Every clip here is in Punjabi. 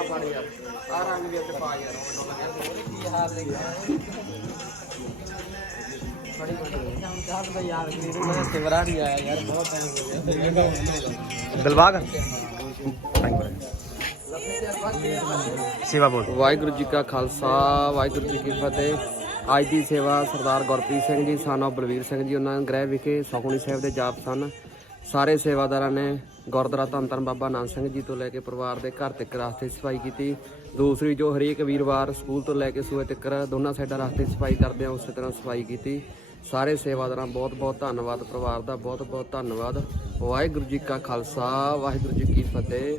ਆ ਬੜ ਯਾਰ ਆ ਰੰਗ ਵੀ ਉੱਤੇ ਪਾ ਯਾਰ ਉਹ ਲੱਗਿਆ ਕੀ ਹਾਲ ਲੱਗਿਆ ਬੜੀ ਬੜੀ ਹੁਣ ਚਾਹ ਦਾ ਯਾਰ ਕਰੀ ਨੂੰ ਮੈਂ ਸਿਵਰਾ ਨਹੀਂ ਆਇਆ ਯਾਰ ਬਹੁਤ ਟਾਈਮ ਹੋ ਗਿਆ। ਦਿਲਬਾਗ? ਸੇਵਾ ਬੋਲ। ਵਾਹਿਗੁਰੂ ਜੀ ਕਾ ਖਾਲਸਾ ਵਾਹਿਗੁਰੂ ਜੀ ਕੀ ਫਤਿਹ। ਅੱਜ ਦੀ ਸੇਵਾ ਸਰਦਾਰ ਗੁਰਪ੍ਰੀਤ ਸਿੰਘ ਜੀ ਸਾਨਾ ਬਲਵੀਰ ਸਿੰਘ ਜੀ ਉਹਨਾਂ ਗ੍ਰਹਿ ਵਿਖੇ ਸੁਖਮਨੀ ਸਾਹਿਬ ਦੇ ਜਾਪ ਸਨ। ਸਾਰੇ ਸੇਵਾਦਾਰਾਂ ਨੇ ਗੁਰਦੁਆਰਾ ਧੰਨ ਧੰਨ ਬਾਬਾ ਨਾਨਕ ਸਿੰਘ ਜੀ ਤੋਂ ਲੈ ਕੇ ਪਰਿਵਾਰ ਦੇ ਘਰ ਤੱਕ ਰਸਤੇ ਸਫ਼ਾਈ ਕੀਤੀ। ਦੂਸਰੀ ਜੋ ਹਰੇਕ ਵੀਰਵਾਰ ਸਕੂਲ ਤੋਂ ਲੈ ਕੇ ਸੂਏ ਤੱਕ ਦੋਨਾਂ ਸਾਈਡਾਂ ਰਸਤੇ ਸਫ਼ਾਈ ਕਰਦੇ ਆ ਉਸੇ ਤਰ੍ਹਾਂ ਸਫ਼ਾਈ ਕੀਤੀ। ਸਾਰੇ ਸੇਵਾਦਾਰਾਂ ਬਹੁਤ ਬਹੁਤ ਧੰਨਵਾਦ, ਪਰਿਵਾਰ ਦਾ ਬਹੁਤ ਬਹੁਤ ਧੰਨਵਾਦ। ਵਾਹਿਗੁਰੂ ਜੀ ਕਾ ਖਾਲਸਾ, ਵਾਹਿਗੁਰੂ ਜੀ ਕੀ ਫਤਿਹ।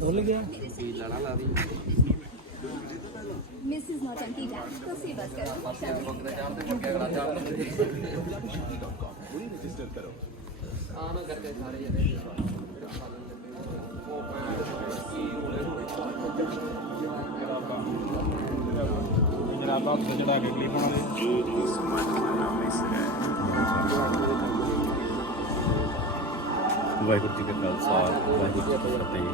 भूल गया मिसेस नौटंकी जान तो सेवा करो आना करते सारे जराबा जराबा जड़ा के क्लिप बना दे ਵਾਹਿਗੁਰੂ ਜੀ ਕਾ ਖਾਲਸਾ ਵਾਹਿਗੁਰੂ ਜੀ ਕੀ ਫਤਿਹ।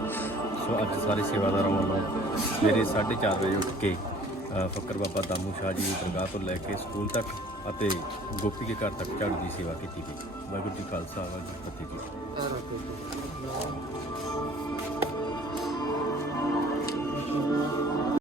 ਸੋ ਅੱਜ ਸਾਰੇ ਸੇਵਾਦਾਰਾਂ ਵੱਲੋਂ ਸਵੇਰੇ 4:30 ਵਜੇ ਉੱਠ ਕੇ ਅ, ਫੱਕਰ ਬਾਬਾ ਦਾਮੂ ਸ਼ਾਹ ਜੀ ਦੀ ਦਰਗਾਹ ਤੋਂ ਲੈ ਕੇ ਸਕੂਲ ਤੱਕ ਅਤੇ ਗੋਪੀ ਦੇ ਘਰ ਤੱਕ ਝਾੜੂ ਦੀ ਸੇਵਾ ਕੀਤੀ ਗਈ। ਵਾਹਿਗੁਰੂ ਜੀ ਖਾਲਸਾ ਵਾਹਿਗੁਰੂ ਜੀ ਕੀ ਫਤਿਹ ਜੀ।